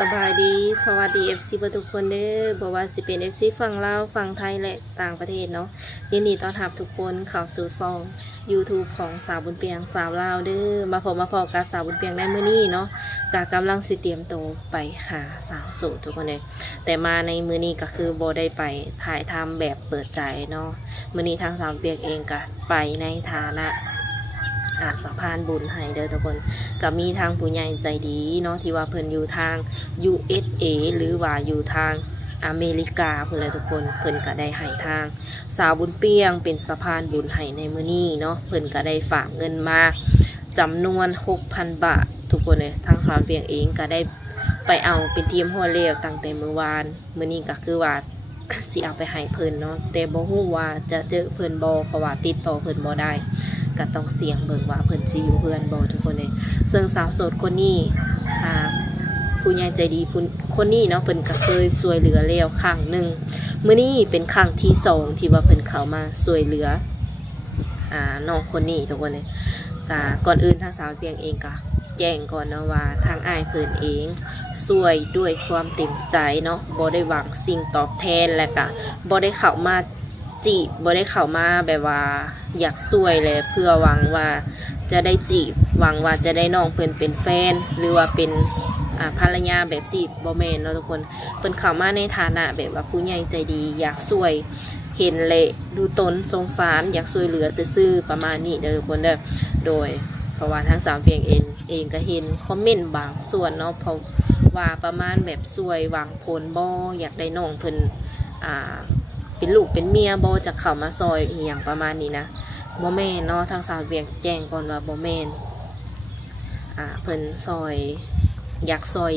สบายดีสวัสดี FC ทุกคนเด้อบอกว่าสิเป็น FC ฝั่งลาวฝั่งไทยและต่างประเทศเนาะยินดีต้อนรับทุกคนเข้าสู่ช่อง YouTube ของสาวบุญเปียงสาวลาวเด้อมาพบกับสาวบุญเปียงได้มื้อนี้เนาะกำลังสิเตรียมโตวไปหาสาวโสดทุกคนเลยแต่มาในมื้อนี้ก็คือบ่ได้ไปถ่ายทำแบบเปิดใจเนาะมื้อนี้ทางสาวบุญเปียงเองก็ไปในฐานะสะพานบุญให้เด้อทุกคนก็มีทางผู้ใหญ่ใจดีเนาะที่ว่าเพิ่นอยู่ทาง USA หรือว่าอยู่ทางอเมริกาเพิ่นเลยทุกคนเพิ่นก็ได้ให้ทางสาวบุญเปียงเป็นสะพานบุญให้ในมื้อนี้เนาะเพิ่นก็ได้ฝากเงินมาจำนวน 6,000 บาททุกคนเลยทางสาวบุญเปียงเองก็ได้ไปเอาเป็นทีมหัวเลี้ยวตั้งแต่มื้อวานมื้อนี้ก็คือว่าสิเอาไปให้เพิ่นเนาะแต่บ่ฮู้ว่าจะเจอเพิ่นบ่เพราะว่าติดต่อเพิ่นบ่ได้ก็ต้องเสี่ยงเบิ่งว่าเพิ่นสิอยู่เพื่อนบ่ทุกคนเลยซึ่งสาวโสดคนนี้ผู้ใหญ่ใจดีคนนี้เนาะเพิ่นก็เคยช่วยเหลือแล้วครั้งหนึ่งมื้อนี้เป็นครั้งที่2ที่ว่าเพิ่นเข้ามาช่วยเหลือน้องคนนี้ทุกคนเลยก่อนอื่นทางสาวเพียงเองก็แจ้งก่อนนะว่าทางอ้ายเพิ่นเองช่วยด้วยความเต็มใจเนาะบ่ได้หวังสิ่งตอบแทนและก็บ่ได้เข้ามาจีบบ่ได้เข้ามาแบบว่าอยากช่วยเลยเพื่อหวังว่าจะได้จีบหวังว่าจะได้น้องเพิ่นเป็นแฟนหรือว่าเป็นภรรยาแบบสิบ่แม่นเนาะทุกคนเพิ่นเข้ามาในฐานะแบบว่าผู้ใหญ่ใจดีอยากช่วยเห็นเลยดูตนสงสารอยากช่วยเหลือซื่อๆประมาณนี้เด้อทุกคนเด้อโดยเพราะว่าทั้งสามเพียงเองก็เห็นคอมเมนต์บางส่วนเนาะเพราะว่าประมาณแบบช่วยหวังผลบ่อยากได้น้องเพิ่นเป็นลูกเป็นเมียบ่จะเข้ามาซอยอีหยังประมาณนี้นะบ่แม่นเนาะทางสามเพียงแจ้งก่อนว่าบ่แม่นเพิ่นซอยอยากซอย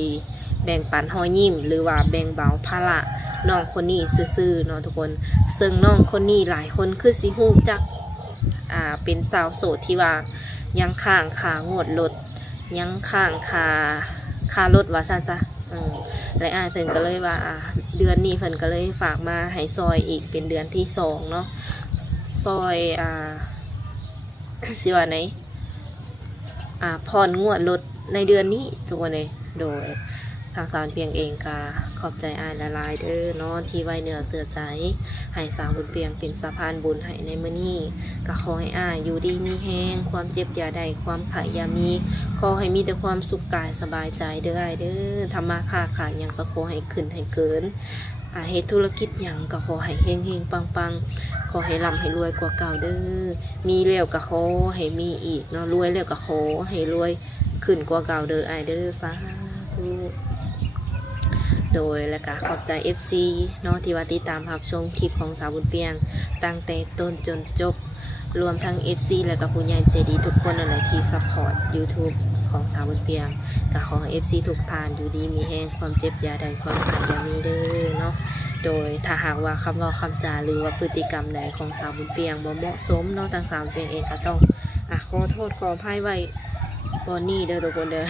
แบ่งปันหอยิ้มหรือว่าแบ่งเบาภาระน้องคนนี้ซื่อๆเนาะทุกคนซึ่งน้องคนนี้หลายคนคือสิฮู้จักเป็นสาวโสดที่ว่ายังค้างค่างวดรถยังค้างค่ารถว่าซั่นซะและอ้ายเพิ่นก็เลยว่าเดือนนี้เพิ่นก็เลยฝากมาให้ซอยอีกเป็นเดือนที่2เนาะซอยสิว่าไหนผ่อนงวดรถในเดือนนี้ทุกคนเลยโดยทางสาวเพียงเองก็ขอบใจอ้ายละลายเด้อเนาะที่ไว้เนื้อเสือใจให้สาวบุญเปียงเป็นสะพานบุญให้ในมื้อนี้ก็ขอให้อ้ายอยู่ดีมีแฮงความเจ็บอย่าได้ความไข้อย่ามีขอให้มีแต่ความสุขกายสบายใจเด้ออ้ายเด้อทำมาค้าขายหยังก็ขอให้ขึ้นให้เกินเฮ็ดธุรกิจหยังก็ขอให้เฮงๆปังๆขอให้ร่ำให้รวยกว่าเก่าเด้อมีแล้วก็ขอให้มีอีกเนาะรวยแล้วก็ขอให้รวยขึ้นกว่าเก่าเด้ออ้ายเด้อสาธุโดยและก็ขอบใจ FC เนาะที่ว่าติดตามรับชมคลิปของสาวบุญเปียงตั้งแต่ต้นจนจบรวมทั้ง FC และก็ผู้ใหญ่ใจดีทุกคนนั่นแหละที่ซัพพอร์ต YouTube ของสาวบุญเปียงก็ขอให้ FC ทุกท่านอยู่ดีมีแห้งความเจ็บอย่าได้ความขายอย่ามีเด้อเนาะโดยถ้าหากว่าคำเว้าคำจาหรือว่าพฤติกรรมใดของสาวบุญเปียงบ่เหมาะสมเนาะทางสาวบุญเปียงเองก็ต้องขอโทษขออภัยไว้บอนนี่เด้อทุกคนเด้อ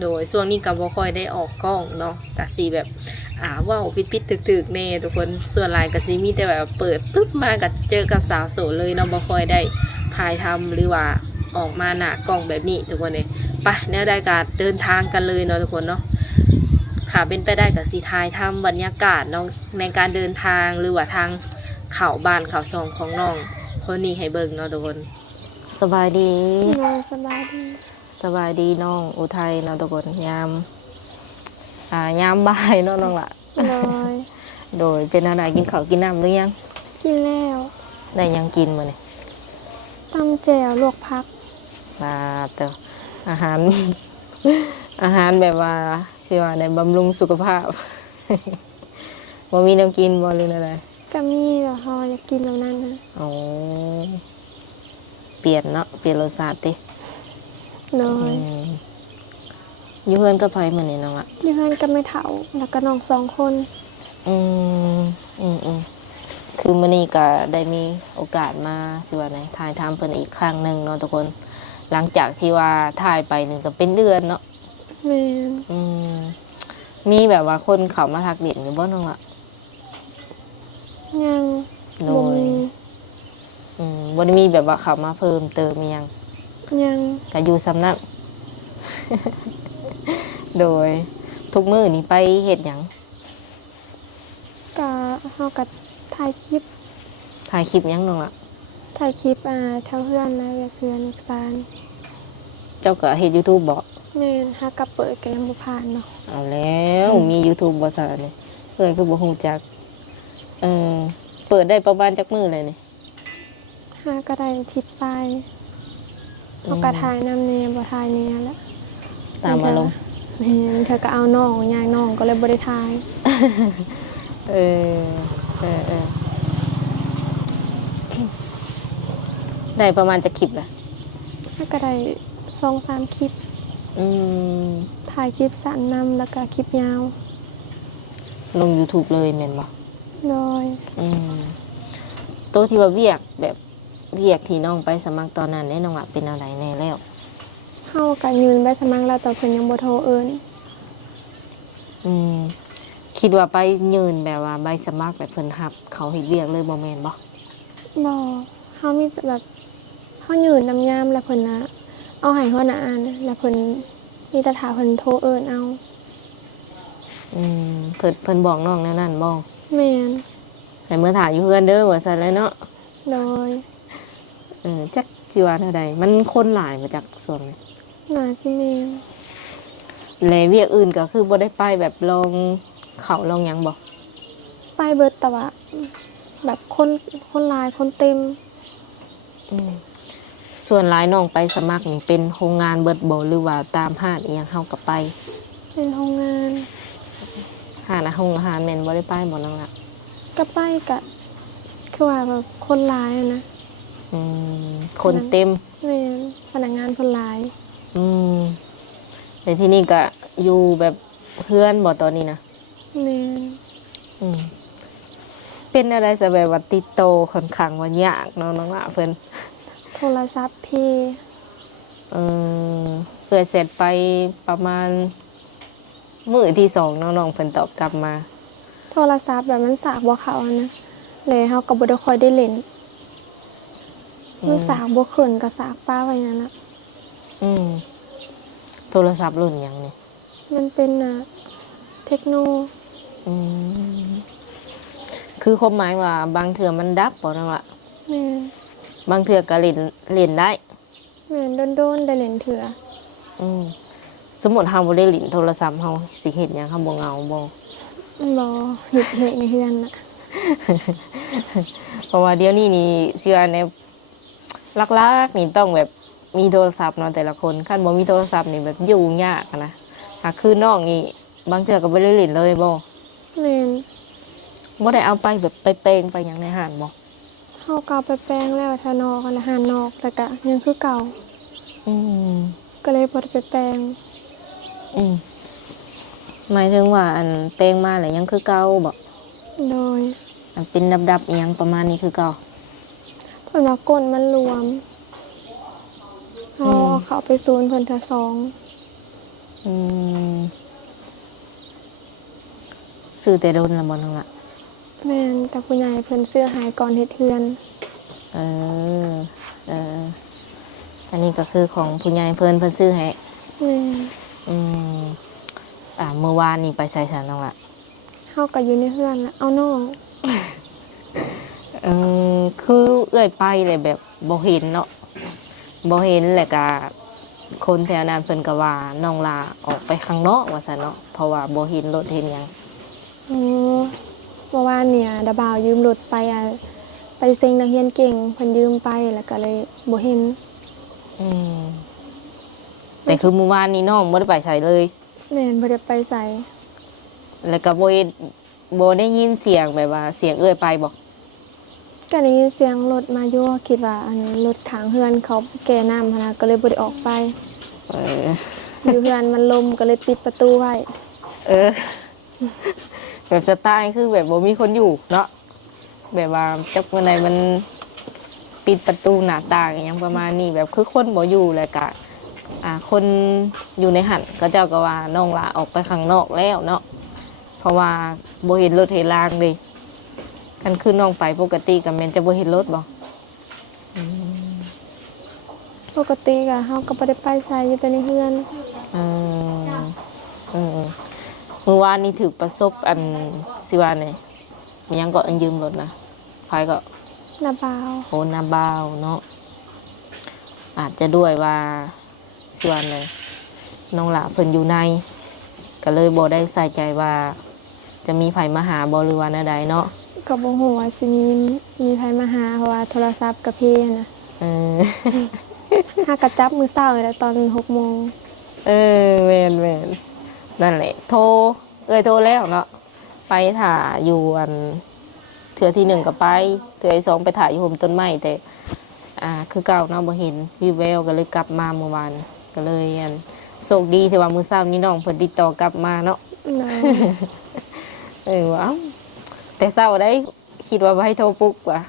โดยช่วงนี้ก็บ่ค่อยได้ออกกล้องเนาะก็สิแบบว้าวพิดๆถึกๆแน่ทุกคนส่วนหลายก็สิมีแต่แบบเปิดปึ๊บมาก็เจอกับสาวโสดเลยเนาะบ่ค่อยได้ถ่ายทำหรือว่าออกมาหน้ากล้องแบบนี้ทุกคนเลยไปแนวได้การเดินทางกันเลยเนาะทุกคนเนาะค่ะเป็นไปได้ก็สิถ่ายทำบรรยากาศเนาะในการเดินทางหรือว่าทางเข้าบ้านเข้าซองของน้องคนนี้ให้เบิ่งเนาะทุกคนสบายดีสบายดีสบายดีน้องอุทัยเนาะทุกคนยามบ่ายเนาะน้องละโดยเป็นอะไรกินข้าวกินน้ำหรือยังกินแล้วได้ยังกินมาเนี่ยตำแจ่วลวกผักเจ้าอาหาร อาหารแบบว่าสิว่าในบำรุงสุขภาพ บ่มีแนวกินบ่หรืออะไรก็มีแบบพออยากกินแล้วนั่นนะอ๋อเปลี่ยนเนาะเปลี่ยนรสชาติน้อยอยู่เพื่อนกับไผมื้อนี้น้องละอยู่เพื่อนกับแม่เฒ่าแล้วก็น้อง2 คนคือมื้อนี้ก็ได้มีโอกาสมาสิว่าไหนถ่ายทำเพิ่นอีกครั้งหนึ่งเนาะทุกคนหลังจากที่ว่าถ่ายไปนึงก็เป็นเดือนเนาะแม่มีแบบว่าคนเข้ามาทักเด่นอยู่บ่น้องละยังบ่มีบ่ได้มีแบบว่าเข้ามาเพิ่มเติมอีหยังก็อยู่ซ้ำนั้น โดย ทุกมื้อนี่ไปเฮ็ดหยัง ก็เฮาก็ถ่ายคลิป ถ่ายคลิปหยังน้องล่ะ ถ่ายคลิปแถวเฮือนนะเวียกเฮือนเวียกซาน เจ้าก็เฮ็ด YouTube บ่ แม่นหากับเปิดก็ยังบ่ผ่านเนาะ เอาแล้วมี YouTube บ่ซะนี่เอ้ยคือบ่ฮู้จักเปิดได้ประมาณจักมื้อเลยนี่ หาก็ได้อาทิศไปเฮาก็ถ่ายนำแน่บ่ถ่ายแน่แหละ ตามอารมณ์ แม่นเธอก็เอาน้องยายน้องก็เลยบ่ได้ถ่าย เออเออเออได้ประมาณจะคลิปนะ หาก็ได้2-3คลิป อืม ถ่ายคลิปสั้นนำแล้วก็คลิปยาว ลง YouTube เลยแม่นบ่ โดย อืมตัวที่ว่าเวียกแบบเวียกที่น้องไปสมัครตอนนั้นได้น้องอะเป็นอะไรแน่แล้ว เฮาก็ยืนใบสมัครแล้วแต่เพิ่นยังบ่โทรเอิ้น อืมคิดว่าไปยืนแบบว่าใบสมัครแบบเพิ่นรับเขาเฮ็ดเวียกเลยบ่แม่นบ่ บ่เฮามีแต่แบบเฮายืนนำยามแล้วเพิ่นน่ะเอาให้หัวหน้าอ่านแล้วเพิ่นมีแต่ถ้าเพิ่นโทรเอิ้นเอา เพิ่นบอกน้องแนวนั้นบ่ แม่น แต่เมื่อถ่ายอยู่เฮือนเด้อว่าซั่นแหล้วเนาะ โดย จักสิว่าเท่าใดมันคนหลายมาจากส่วนนี้ น่าสิแม่น แล้วเวียกอื่นก็คือบ่ได้ไปแบบลองเขาลองหยังบ่ ไปเบิดแต่ว่าแบบคนหลายคนเต็ม ส่วนหลายน้องไปสมัครนี่เป็นโรงงานเบิดบ่หรือว่าตามห้านอีหยังเฮาก็ไป เป็นโรงงาน ห้านอาหารแม่นบ่ได้ไปบ่นั่นล่ะ ก็ไปก็คือว่าแบบคนหลายอะนะ คนเต็ม แม่นพนักงานคนหลาย แต่ที่นี่ก็อยู่แบบเพื่อนบ่ตอนนี้นะ แม่น อืมเป็นอะไรซะแบบว่าติดโตค่อนข้างว่ายากเนาะน้องล่ะเพิ่น โทรศัพท์พี่ เกิดเสร็จไปประมาณมื้อที่2น้องๆเพิ่นตอบกลับมา โทรศัพท์แบบมันสากบ่เข้าอะนะเลยเฮาก็บ่ได้ค่อยได้เล่นมันสากบ่ขึ้นก็สากป้าไว้นั่นน่ะ โทรศัพท์รุ่นหยังนี่ มันเป็นเทคโน คือความหมายว่าบางเทื่อมันดับบ่นั่นล่ะ แม่น บางเทื่อก็เล่นได้ แม่นโดนๆได้เล่นเถื่อ สมมุติเฮาบ่ได้เล่นโทรศัพท์เฮาสิเฮ็ดหยังเฮาบ่เหงาบ่ บ่เฮ็ดเฮ็ดในเฮือนน่ะ เพราะว่าเดี๋ยวนี้นี่สิว่าในลักๆนี่ต้องแบบมีโทรศัพท์เนาะแต่ละคนคันบ่มีโทรศัพท์นี่แบบอยู่ยากอะนะหากคือน้องนี่บางเทื่อก็บ่ได้เล่นเลยบ่ แม่น บ่ได้เอาไปแบบไปแปลงไปหยังในห้างบ่ เฮาก็เอาไปแปลงแล้วแถวนอกอะนะหานนอกแต่ก็ยังคือเก่า อืม ก็เลยบ่ได้ไปแปลง หมายถึงว่าอันแปลงมาแล้วยังคือเก่าบ่ โดย อันเป็นดับๆอีหยังประมาณนี้คือเก่า เพิ่นว่าก้นมันรวมเฮาเอาเข้าไปศูนย์เพิ่นเทื่อสอง ซื้อแต่โดนละบ่นั่นล่ะ แม่นแต่ผู้ใหญ่เพิ่นซื้อให้ก่อนเฮ็ดเฮือน เออเอออันนี้ก็คือของผู้ใหญ่เพิ่นซื้อให้ แม่น เมื่อวานนี่ไปใส่สารน้องละ เฮาก็อยู่ในเฮือนน่ะเอาน้อง คือเอื้อยไปเลยแบบบ่เห็นเนาะบ่เห็นแหละก็คนแถวนั้นเพิ่นก็ว่าน้องลาออกไปข้างนอกว่าซั่นเนาะเพราะว่าบ่เห็นรถเห็นหยัง เมื่อวานเนี่ยดาบ่าวยืมรถไปเซ็งนักเรียนเก่งเพิ่นยืมไปแล้วก็เลยบ่เห็น แต่คือเมื่อวานนี้น้องบ่ได้ไปใส่เลย แม่นบ่ได้ไปไส แล้วก็บ่ได้ยินเสียงแบบว่าเสียงเอื้อยไปบ่ ก็ได้ยินเสียงรถมาอยู่คิดว่าอันรถข้างเฮือนเขาแก่น้ำหั้นนะก็เลยบ่ได้ออกไป เออ อยู่เฮือนมันลมก็เลยปิดประตูไว้ เออ แบบสไตล์คือแบบบ่มีคนอยู่เนาะแบบว่าจักเมื่อใดมันปิดประตูหน้าต่างอหยังประมาณนี้แบบคือคนบ่อยู่แล้วก็คนอยู่ในหันก็เจ้าก็ว่าน้องลาออกไปข้างนอกแล้วเนาะเพราะว่าบ่เห็นรถเห็นรางเลยคันคือน้องไปปกติก็แม่นจะบ่เห็นรถบ่ ปกติก็เฮาก็บ่ได้ไปไสอยู่แต่ในเฮือน เออ เมื่อวานนี้ถือประสบอันสิว่าไงมันยังก็อันยืมรถนะใครก็ นาบาว โหนาบาวเนาะอาจจะด้วยว่าสิว่าไงน้องหละเพิ่นอยู่ในก็เลยบ่ได้ใส่ใจว่า จะมีไผมาหาบ่หรือว่าแนวใดเนาะ ก็บ่ฮู้ว่าสิมีใครมาหาเพราะว่าโทรศัพท์กับเพนะ เออ หากระจับมื้อเช้านี่แหละตอน 6 โมง เออแม่นนั่นแหละโทรโทรแล้วเนาะไปถ่าอยู่อันเทื่อที่หนึ่งก็ไปเทื่อที่สองไปถ่ายอยู่ห่มต้นไม้แต่คือเก่าเนาะบ่เห็นวิวแววก็เลยกลับมาเมื่อวานก็เลยอันโชคดีที่ว่ามื้อเช้านี้น้องเพิ่นติดต่อกลับมาเนาะ เนาะ ว่าเอ้าแต่เช้าได้คิดว่าบ่ให้โทรปลุกว่ะ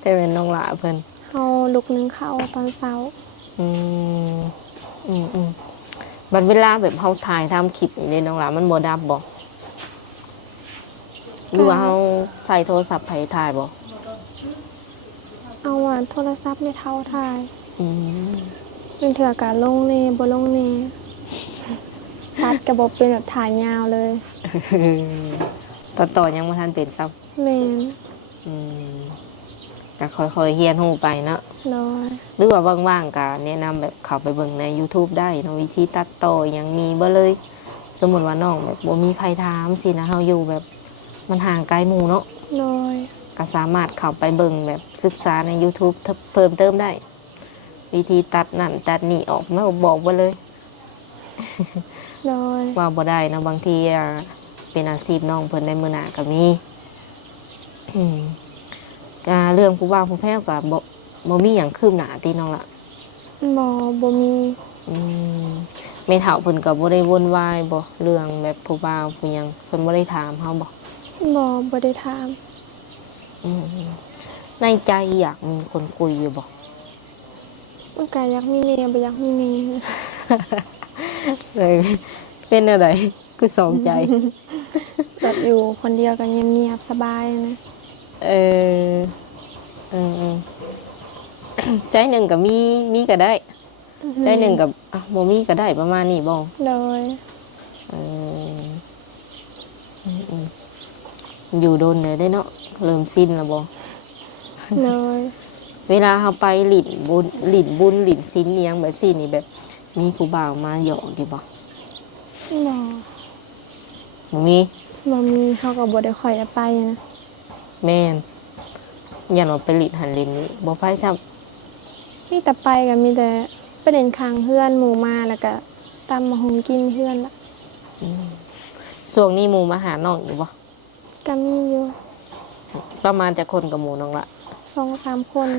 แต่เป็นน้องหลาเพิ่น เฮาลุกนึ่งข้าวตอนเช้า อืมบัดเวลาแบบเฮาถ่ายทำคลิปนี่เด้น้องหลามันบ่ดับบ่หรือว่าเฮาใส่โทรศัพท์ไผถ่ายบ่ เอาว่าโทรศัพท์ไม่เท่าถ่าย อืม เป็นเถื่อก็ลงแน่บ่ลงแน่ตัดก็บ่เป็นแบบถ่ายยาวเลย ต่อยังบ่ทันเป็นซับ แม่น อืมก็ค่อยๆเรียนรู้ไปเนาะ โดย หรือว่าว่างๆก็แนะนำแบบเข้าไปเบิ่งใน YouTube ได้เนาะวิธีตัดต่อหยังมีเบ่เลย สมมุติว่าน้องแบบบ่มีไผถามสินะเฮาอยู่แบบมันห่างไกลหมู่เนาะ โดย ก็สามารถเข้าไปเบิ่งแบบศึกษาใน YouTube เพิ่มเติมได้ วิธีตัดนั่นตัดนี่ออกมาบอกบ่เลย โดย ว่าบ่ได้นะบางทีเป็นอาชีพน้องเพิ่นในมื้อหน้าก็มีอืมเรื่องผู้บ่าวผู้แพ้วก็บ่มีหยังคืบหน้าติน้องล่ะ บ่มี อืมแม่เฒ่าเพิ่นก็บ่ได้วนวายบ่เรื่องแบบผู้บ่าวผู้หยังเพิ่นบ่ได้ถามเฮาบ่ บ่ได้ถาม อืมในใจอยากมีคนคุยอยู่บ่ มันก็อยากมีแน่บ่อยากมีแน่ เลยเป็นอะไรคือสองใจ แบบอยู่คนเดียวก็เงียบๆสบายนะ เออเออ ใจหนึ่งกับมีก็ได้ ใจหนึ่งกับบ่มีก็ได้ประมาณนี้บ่ โดย เอออืมอยู่โดนเลยได้เนาะเริ่มสิ้นแล้วบ่ โดย เวลาเฮาไปหลินบุญหลินศีลอิหยังแบบซี่นี่แบบ มีผู้บ่าวมาหยอกอยู่บ่ บ่ บ่มี บ่มีเขาก็บ่ได้ค่อยได้ไปนะ แม่นยันว่าไปหลินหันหลินนี่บ่ไผซ้ำ มีแต่ไปก็มีแต่ไปเล่นค้างเฮือนหมู่มาแล้วก็ตำมะฮงกินเฮือนละ ช่วงนี้หมู่มาหาน้องอยู่บ่ ก็มีอยู่ ประมาณจะคนกับหมู่น้องละ 2-3 คน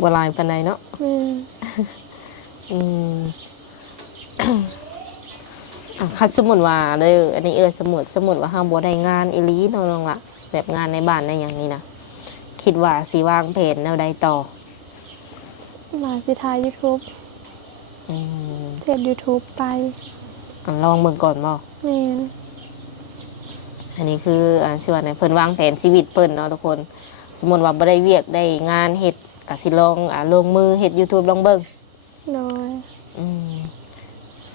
บ่หลายปานใดเนาะ อืม อืม คัดสมมุติว่าเด้ออันนี้สมมุติว่าเฮาบ่ได้งานอีหลีเนาะน้องละแบบงานในบ้านในหยังนี่นะคิดว่าสิวางแผนแนวใดต่อ มาสิถ่าย YouTube อืม เทศ YouTube ไป ลองเบิ่งก่อนบ่ แม่น อันนี้คือสิว่าในเพิ่นวางแผนชีวิตเพิ่นเนาะทุกคน สมมุติว่าบ่ได้เวียกได้งานเฮ็ดก็สิลองลงมือเฮ็ด YouTube ลองเบิ่ง โดย อืม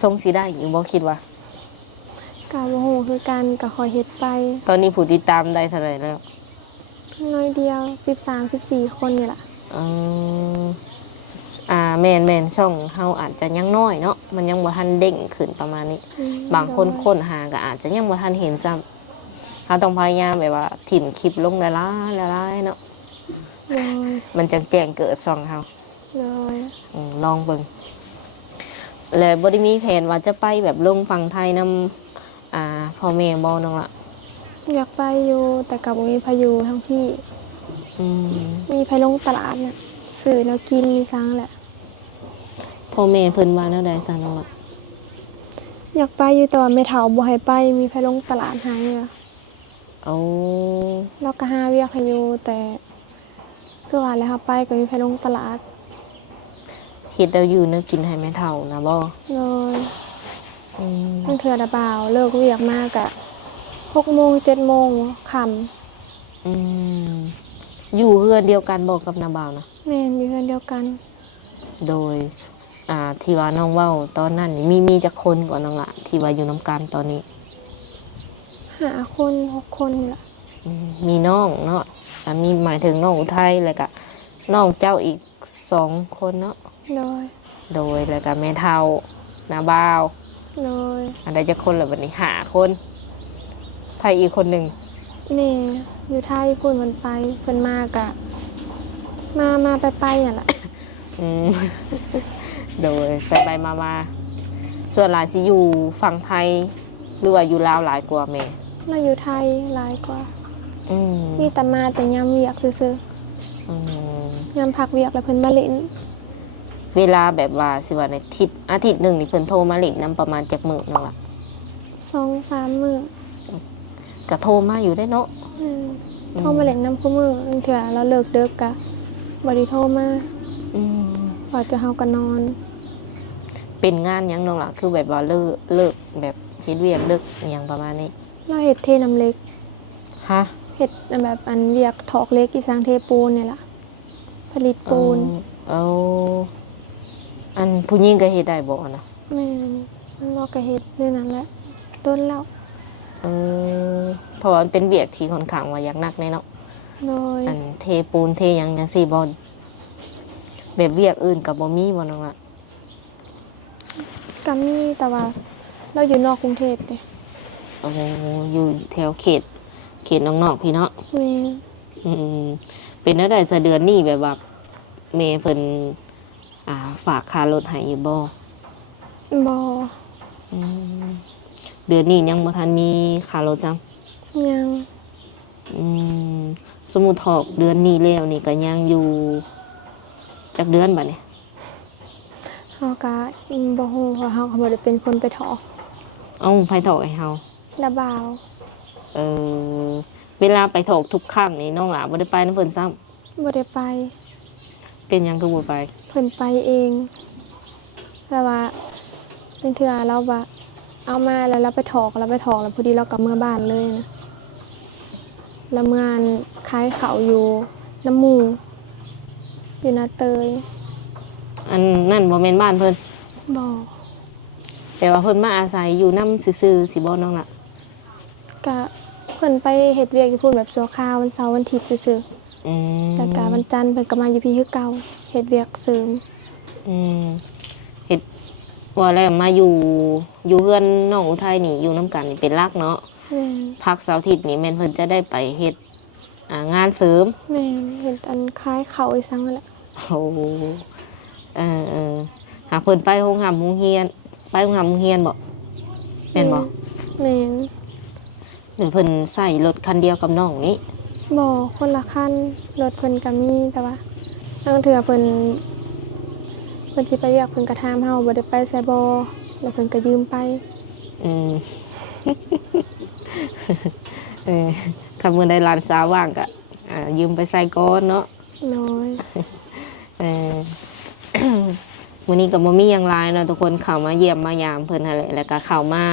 ทรงสิได้อยู่บ่คิดว่า ก็บ่ฮู้คือกันก็คอยเฮ็ดไป ตอนนี้ผู้ติดตามได้เท่าไหร่แล้ว น้อยเดียว13-14 คนนี่ล่ะ เออแม่นช่องเฮาอาจจะยังน้อยเนาะมันยังบ่ทันเด้งขึ้นประมาณนี้ อืม บางคนค้นหาก็อาจจะยังบ่ทันเห็นซ้ำเราต้องพยายามแบบว่าถิ่มคลิปลงหลายๆเนาะ โดย มันจะแจ้งเกิดช่องเฮา โดย ลองเบิ่งแล้วบ่ได้มีแผนว่าจะไปแบบลงฝั่งไทยนำพ่อแม่บ่น้องล่ะ อยากไปอยู่แต่ก็บ่มีพายุทั้งพี่ อืม มีไปลงตลาดน่ะซื้อแนวกินมีซังแหละ พ่อแม่เพิ่นว่าแนวใดซะน้องล่ะ อยากไปอยู่แต่ว่าแม่เฒ่าบ่ให้ไปมีไปลงตลาดให้ล่ะ เอา เราก็หาเวียกให้อยู่แต่คือว่าแล้วเฮาไปก็มีไปลงตลาด เฮ็ดแล้วอยู่แนวกินให้แม่เฒ่านะบ่ โดย อืม บางเทื่อดะบ่าวเลิกเวียกมาก็6 โมง 7 โมงค่ำ อืมอยู่เฮือนเดียวกันบอกกับนาบ่าวนะ แม่นอยู่เฮือนเดียวกัน โดย ที่ว่าน้องเว้าตอนนั้นนี่มีจักคนก่อนน้องละที่ว่าอยู่น้ำกันตอนนี้ 5 คน6 คนนี่ล่ะ มีน้องเนาะแล้วมีหมายถึงน้องอุทัยแล้วก็น้องเจ้าอีก2 คนเนาะ โดย โดยแล้วก็แม่เฒ่านาบ่าว โดย อันใดจะคนละบัดนี้5 คนไผอีกคนหนึ่ง แม่อยู่ไทยพุ่นมันไปเพิ่นมากะมาไปนั่นล่ะ อืม โดยไปมาส่วนหลายสิอยู่ฝั่งไทยหรือว่าอยู่ลาวหลายกว่าแม่ มาอยู่ไทยหลายกว่า อืม มีแต่มาแต่ยามเวียกซื่อ อืม ๆยามพักเวียกแล้วเพิ่นมาเล่น เวลาแบบว่าสิว่าในอาทิตย์หนึ่งนี่เพิ่นโทรมาเล่นนำประมาณจักมื้อนั่นล่ะ 2-3 มื้อ ก็โทรมาอยู่ได้เนาะ โทรมาเล่นน้ำคู่มือเถื่อเราเลิกดึกกะบ่ได้โทรมา อืม ว่าจะเฮาก็นอน เป็นงานหยังน้องล่ะคือแบบว่าเลิกแบบเฮ็ดเวียกเลิกอหยังประมาณนี้ เราเฮ็ดเทน้ำเล็ก ฮะ เฮ็ดแบบอันเวียกถอกเล็กอีสางเทปูนนี่ล่ะผลิตปูน เอาอันผู้หญิงก็เฮ็ดได้บ่นะ แม่นเราก็เฮ็ดในนั้นแหละต้นแล้ว เออเพราะว่ามันเป็นเวียกที่ค่อนข้างว่าอยากหนักแน่เนาะ โดย อันเทปูนเทหยังจังซี่บ่แบบเวียกอื่นก็บ่มีบ่น้องล่ะ ก็มีแต่ว่าเราอยู่นอกกรุงเทพเด้ โอ้อยู่แถวเขตนอกๆพี่เนาะ แม่ อืมเป็นจั่งใดซะเดือนนี้แบบว่าแม่เพิ่นฝากค่ารถให้อยู่บ่ บ่ อืมเดือนนี้ยังบ่ทันมีค่ารถจัง ยัง อืมสมมุติถอกเดือนนี้แล้วนี่ก็ยังอยู่จักเดือนบัดนี้ เฮาก็บ่ฮู้เพราะเฮาก็บ่ได้เป็นคนไปถอก เอ้าไผถอกให้เฮา ระบาว เออเวลาไปถอกทุกครั้งนี่น้องหลาบ่ได้ไปนำเพิ่นซ้ำ บ่ได้ไป เป็นหยังคือบ่ไป เพิ่นไปเองแต่ว่าเป็นเถื่อเราว่าเอามาแล้วเราไปถอกแล้วพอดีเรากลับเมื่อบ้านเลยนะแล้วเมื่อนขายเขาวอยู่น้ำหมูอยู่นาเตย อันนั่นบ่แม่นบ้านเพิ่น บ่ แต่ว่าเพิ่นมาอาศัยอยู่นำซื่อๆสิบ่น้องล่ะ กะเพิ่นไปเฮ็ดเวียกอยู่พุ่นแบบชั่วคราววันเสาร์วันอาทิตย์ซื่อ อืม ๆแล้วก็วันจันทร์เพิ่นก็มาอยู่พี่คือเก่าเฮ็ดเวียกเสริม อืมเฮ็ดว่าแล้วมาอยู่เฮือนน้องอุทัยนี่อยู่นํกันนี่เป็นหลักเนาะ แม่น พักเสาร์อาทิตย์นี่แม่นเพิ่นจะได้ไปเฮ็ดงานเสริม แม่นเฮ็ดอันขายเขาวอีสังนั่นแหละ โอ้หาเพิ่นไปโรงหำโรงเรียน ไปโรงหำโรงเรียนบ่แม่นบ่ แม่น หรือเพิ่นใส่รถคันเดียวกับน้องนี่ บ่คนละคันรถเพิ่นก็มีแต่ว่าบางเทื่อเพิ่นสิไปเวียกเพิ่นก็ถามเฮาบ่ได้ไปไสบ่แล้วเพิ่นก็ยืมไป อืม ถ้ามื้อใดหลานสาวว่างก็ยืมไปใส่ก่อนเนาะ น้อย เออ วันนี้กับมมี่ยังไลน์เนาะทุกคนเข้ามาเยี่ยมมายามเพิ่นอะไรแล้วก็เข้ามา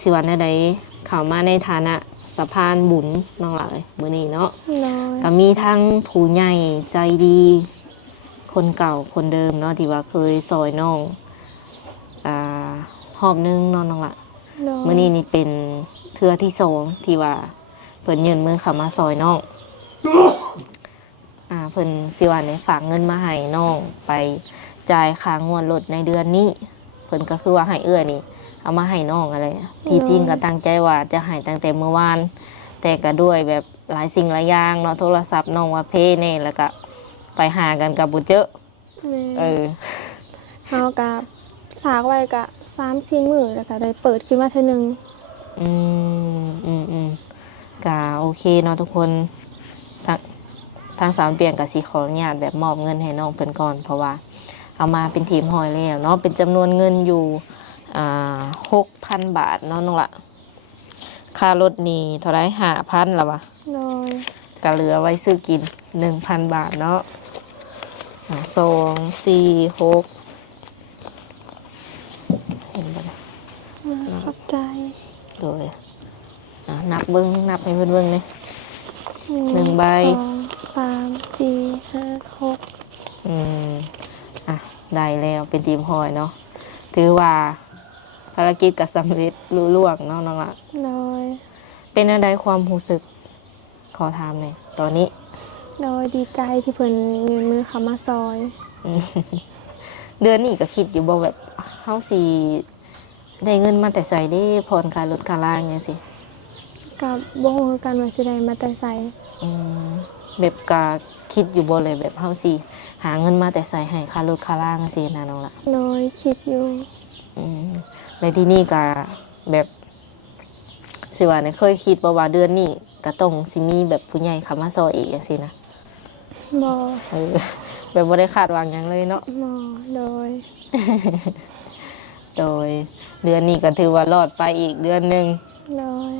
สิวันใดเข้ามาในฐานะสะพานบุญน้องหลายมื้อนี้เนาะ น้อย ก็มีทั้งผู้ใหญ่ใจดี คนเก่าคนเดิมเนาะที่ว่าเคยซอยน้องรอบนึงเนาะน้องละ น้อย มื้อนี้นี่เป็นเทื่อที่2ที่ว่าเพิ่นยื่นมือเข้ามาซอยน้อง เพิ่นสิว่าได้ฝากเงินมาให้น้องไปจ่ายค่างวดรถในเดือนนี้ เพิ่นก็คือว่าให้เอื้อนี่เอามาให้น้องอะไรที่จริงก็ตั้งใจว่าจะให้ตั้งแต่เมื่อวาน แต่ก็ด้วยแบบหลายสิ่งหลายอย่างเนาะโทรศัพท์น้องว่าเพแน่แล้วก็ไปหากันกับบ่เจอ แม่ เออ เฮาก็ฝากไว้ก็ 3-4 มื้อแล้วก็ได้เปิดขึ้นมาเทื่อนึง ก็โอเคเนาะทุกคนทางสามเปลี่ยนกับสีขออนุญาตแบบมอบเงินให้น้องเพิ่นก่อนเพราะว่าเอามาเป็นทีมหอยแล้วเนาะเป็นจำนวนเงินอยู่6,000 บาทเนาะน้องละค่ารถนี่เท่าไร5,000ละวะ น้อย ก็เหลือไว้ซื้อกิน 1,000 บาทเนาะ2 4 6เห็นบ่เนี่ย ขอบใจ โดยนับเบิ้งนับให้เพื่อนเบิ้งเลย1 ใบ 2 3 4 5 6 อืม ได้แล้วเป็นทีมหอยเนาะถือว่าภารกิจก็สำเร็จลุล่วงเนาะน้องละ โดย เป็นอะไรความรู้สึกขอถามหน่อยตอนนี้ โดยดีใจที่เพิ่นยืนมือเข้ามาซอย อืม เดือนนี้ก็คิดอยู่บ่แบบเฮาสิได้เงินมาแต่ใส่ได้ผ่อนค่ารถค่าล่างจังซี่ กับบ่ฮู้คือกันว่าสิได้มาแต่ไส อืมแบบก็คิดอยู่บ่เลยแบบเฮาสิหาเงินมาแต่ใส่ให้ค่ารถค่าล่างจังซี่นะน้องละ โดยคิดอยู่ อืมในที่นี่ก็แบบสิว่าเนี่ยเคยคิดบ่ว่าเดือนนี้ก็ต้องสิมีแบบผู้ใหญ่เข้ามาซอยอีกจังซี่นะ บ่ เออ แบบบ่ได้คาดหวังหยังเลยเนาะ บ่โดย โดยเดือนนี้ก็ถือว่ารอดไปอีกเดือนหนึง โดย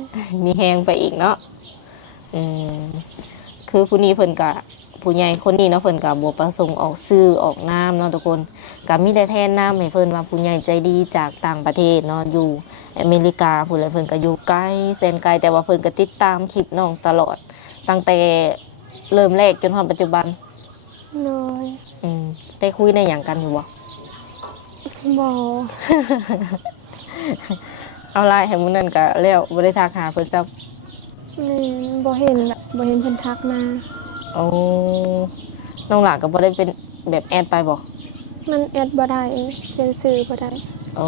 มีแฮงไปอีกเนาะอืมคือผู้นี้เพิ่นกะผู้ใหญ่คนนี้เนาะเพิ่นกะบ่ประสงค์ออกชื่อออกนามเนาะทุกคนก็มีแต่แทนนามให้เพิ่นว่าผู้ใหญ่ใจดีจากต่างประเทศเนาะอยู่อเมริกาผู้ใดเพิ่นก็อยู่ไกลแสนไกลแต่ว่าเพิ่นก็ติดตามคลิปน้องตลอด ตั้งแต่เริ่มแรกจนถึงปัจจุบัน โดย อืมได้คุยได้หยังกันอยู่บ่ บ่ เอาไลน์ให้มื้อนั้นก็แล้วบ่ได้ทักหาเพิ่นจัก แม่นบ่เห็นแบบบ่เห็นเพิ่นทักมา โอ้น้องหลานก็บ่ได้เป็นแบบแอดไปบ่ มันแอดบ่ได้เซ็นชื่อบ่ได้ โอ้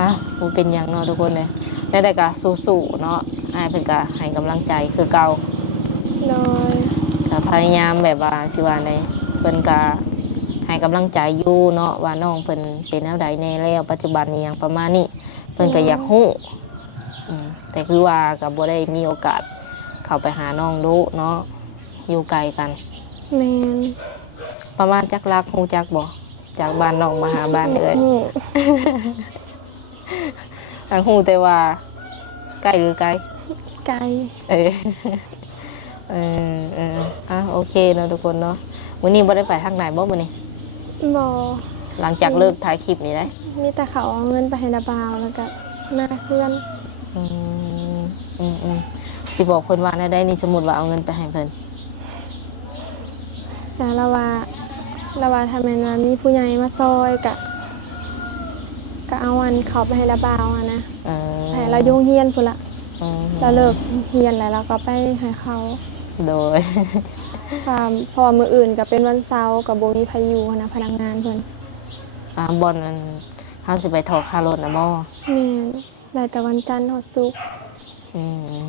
อ่ะมันเป็นอย่างเนาะทุกคนเลยได้ก็สู้ๆเนาะอ้ายเพิ่นก็ให้กำลังใจคือเก่า โดย ก็พยายามแบบว่าสิว่าในเพิ่นก็ให้กำลังใจอยู่เนาะว่าน้องเพิ่นเป็นแนวใดแน่แล้วปัจจุบันนี้อย่างประมาณนี้เพิ่นก็อยากฮู้แต่คือว่าก็บ่ได้มีโอกาสเข้าไปหาน้องดูเนาะอยู่ไกลกัน แม่น ประมาณจักรักฮู้จักบ่จากบ้านน้องมาหาบ้านเอ้ย ฮู้ ทางฮู้แต่ว่าใกล้หรือไกล ไกล เออ โอเคเนาะทุกคนเนาะวันนี้บ่ได้ไปทางไหนบ่มื้อนี้ บ่ หลังจากเลิกถ่ายคลิปนี้ได้ มีแต่เขาเอาเงินไปให้ระบาวแล้วก็มาเพื่อน อืมสิบอกเพิ่นว่าได้นี่สมมุติว่าเอาเงินไปให้เพิ่น แล้วเราว่าถ้าแม่นว่ามีผู้ใหญ่มาซอยก็เอาอันเขาไปให้ระบาวอะนะ เออ ให้เราโยงเฮียนพุ่นละ อืม เราเลิกเฮียนแล้วเราก็ไปให้เขา โดย เพราะว่ามื้ออื่นก็เป็นวันเสาร์ก็บ่มีไผอยู่หั้นนะพนักงานเพิ่น บอลนั้นเฮาสิไปถอค่ารถนะบ่ แม่นได้แต่วันจันทร์ฮอดศุกร์ อืม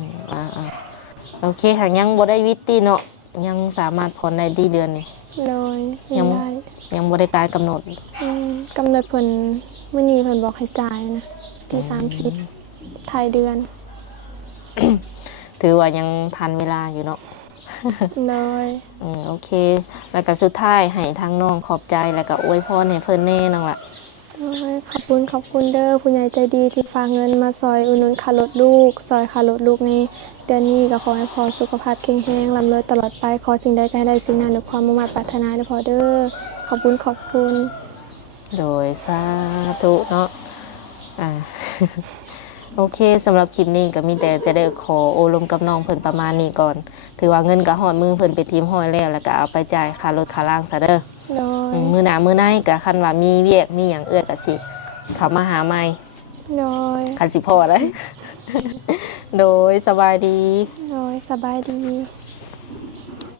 โอเคค่ะยังบ่ได้วิตติเนาะยังสามารถผ่อนได้ที่เดือนนี้ เลย ยั ยัง งได้ ยังบ่ได้กายกำหนด กำหนดเพิ่นมื้อนี้เพิ่นบอกให้จ่ายนะที่30ท้ายเดือน ถือว่ายังทันเวลาอยู่เนาะ เลย โอเค แล้วก็สุดท้ายให้ทางน้องขอบใจแล้วก็อวยพรให้เพิ่นแน่น้องล่ะ โอ้ยขอบคุณเด้อผู้ใหญ่ใจดีที่ฝากเงินมาซอยอุดหนุนค่ารถลูกซอยค่ารถลูกในเดือนนี้ก็ขอให้พ่อสุขภาพแข็งแรงร่ำรวยตลอดไปขอสิ่งใดก็ให้ได้สิ่งนั้นด้วยความมุ่งมั่นปรารถนาเด้อพ่อเด้อขอบคุณ โดยสาธุเนาะอ่า โอเคสำหรับคลิปนี้ก็มีแต่จะได้ขอโอลมกับน้องเพิ่นประมาณนี้ก่อน ถือว่าเงินก็ฮอดมือเพิ่นไปทีมห้อยแล้วก็เอาไปจ่ายค่ารถค่าล่างซะเด้อ โดย มื้อหน้ามื้อในก็คันว่ามีเวียกมีหยังเอื้อก็สิเข้ามาหาใหม่ โดย คันสิพอได้ โดยสบายดี โดยสบายดี